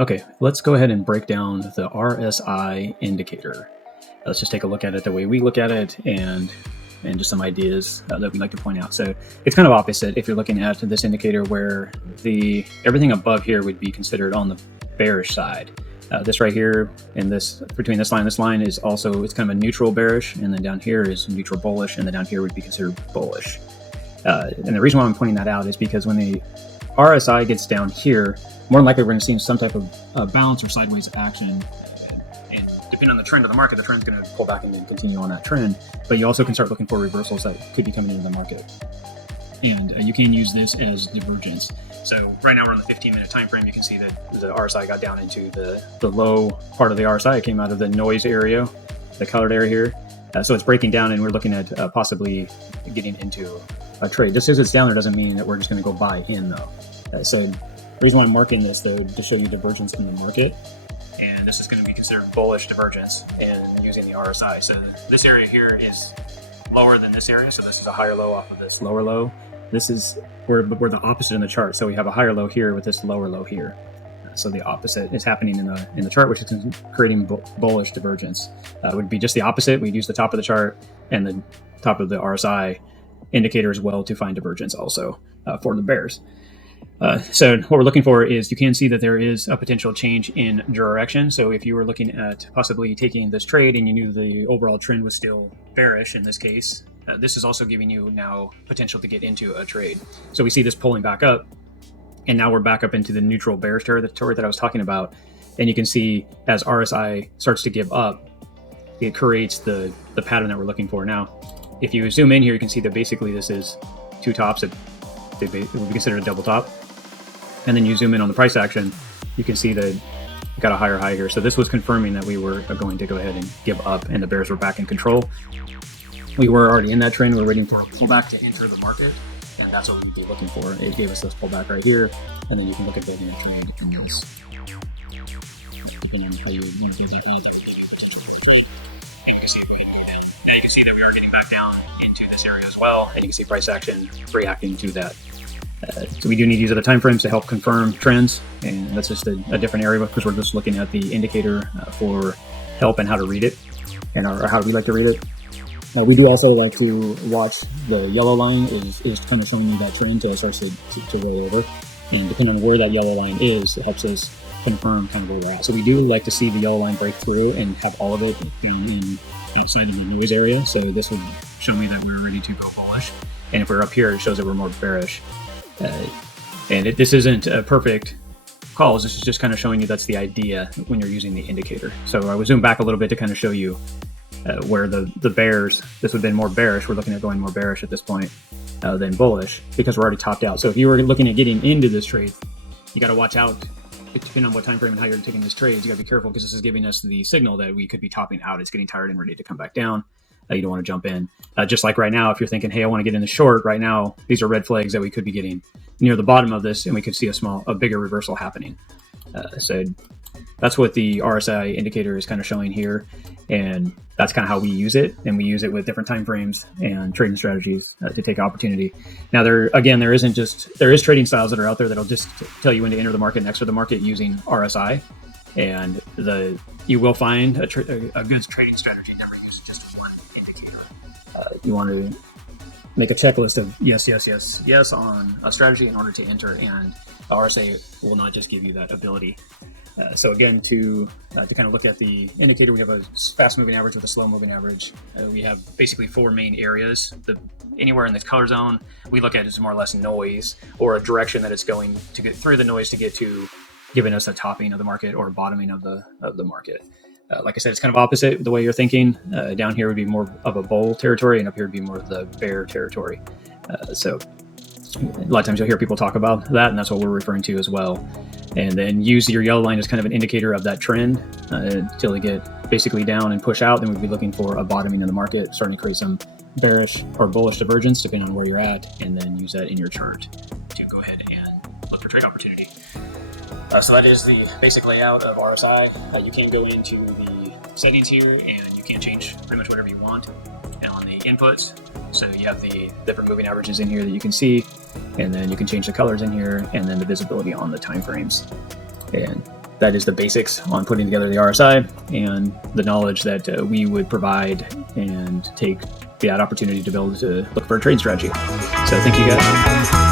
Okay, let's go ahead and break down the RSI indicator. Let's just take a look at it the way we look at it and just some ideas that we'd like to point out. So it's kind of opposite if you're looking at this indicator where everything above here would be considered on the bearish side. This right here and this between this line is also, it's kind of a neutral bearish, and then down here is neutral bullish, and then down here would be considered bullish. And the reason why I'm pointing that out is because when the RSI gets down here, more than likely we're going to see some type of bounce or sideways action. And depending on the trend of the market, the trend's going to pull back and then continue on that trend. But you also can start looking for reversals that could be coming into the market. And you can use this as divergence. So right now we're on the 15-minute time frame. You can see that the RSI got down into the low part of the RSI. It came out of the noise area, the colored area here. So it's breaking down, and we're looking at possibly getting into a trade. Just because it's down there doesn't mean that we're just going to go buy in, though. So the reason why I'm marking this, though, to show you divergence in the market. And this is going to be considered bullish divergence and using the RSI. So this area here is lower than this area. So this is a higher low off of this lower low. This is we're the opposite in the chart. So we have a higher low here with this lower low here. So the opposite is happening in the chart, which is creating bullish divergence. It would be just the opposite. We'd use the top of the chart and the top of the RSI indicator as well to find divergence also for the bears. So what we're looking for is, you can see that there is a potential change in direction. So if you were looking at possibly taking this trade and you knew the overall trend was still bearish in this case, this is also giving you now potential to get into a trade. So we see this pulling back up, and now we're back up into the neutral bearish territory that I was talking about. And you can see as RSI starts to give up, it creates the pattern that we're looking for. Now, if you zoom in here, you can see that basically this is two tops. It would be considered a double top. And then you zoom in on the price action, you can see that it got a higher high here. So this was confirming that we were going to go ahead and give up, and the bears were back in control. We were already in that trend. We were waiting for a pullback to enter the market, and that's what we'd be looking for. It gave us this pullback right here, and then you can look at getting a trade in this. Depending on how you now you can see that we are getting back down into this area as well, and you can see price action reacting to that. So we do need to use other time frames to help confirm trends, and that's just a different area because we're just looking at the indicator for help and how to read it, and or how do we like to read it. We do also like to watch the yellow line is kind of showing you that trend to start to roll over, and depending on where that yellow line is, it helps us confirm kind of where we're at. So we do like to see the yellow line break through and have all of it in outside of the noise area. So this would show me that we're ready to go bullish, and if we're up here, it shows that we're more bearish. This isn't a perfect calls. This is just kind of showing you that's the idea when you're using the indicator. So I would zoom back a little bit to kind of show you where the bears, this would have been more bearish. We're looking at going more bearish at this point than bullish because we're already topped out. So if you were looking at getting into this trade, you got to watch out. Depending on what time frame and how you're taking this trade, you got to be careful because this is giving us the signal that we could be topping out. It's getting tired and ready to come back down. You don't want to jump in. Just like right now, if you're thinking, hey, I want to get in the short right now, these are red flags that we could be getting near the bottom of this, and we could see a bigger reversal happening. So that's what the RSI indicator is kind of showing here, and that's kind of how we use it. And we use it with different time frames and trading strategies to take opportunity. Now, there is trading styles that are out there that'll just tell you when to enter the market and exit the market using RSI, and you will find a good trading strategy never uses just one indicator. You want to make a checklist of yes on a strategy in order to enter, and RSI will not just give you that ability. So again, to kind of look at the indicator, we have a fast moving average with a slow moving average. We have basically four main areas. Anywhere in this color zone, we look at as more or less noise or a direction that it's going to get through the noise to get to giving us a topping of the market or bottoming of the market. Like I said, it's kind of opposite the way you're thinking. Down here would be more of a bull territory, and up here would be more of the bear territory. So a lot of times you'll hear people talk about that, and that's what we're referring to as well. And then use your yellow line as kind of an indicator of that trend until they get basically down and push out. Then we'd be looking for a bottoming in the market, starting to create some bearish or bullish divergence depending on where you're at, and then use that in your chart to go ahead and look for trade opportunity. So that is the basic layout of RSI. You can go into the settings here, and you can change pretty much whatever you want on the inputs. So you have the different moving averages in here that you can see, and then you can change the colors in here, and then the visibility on the time frames. And that is the basics on putting together the RSI and the knowledge that we would provide and take that opportunity to be able to look for a trade strategy. So thank you guys.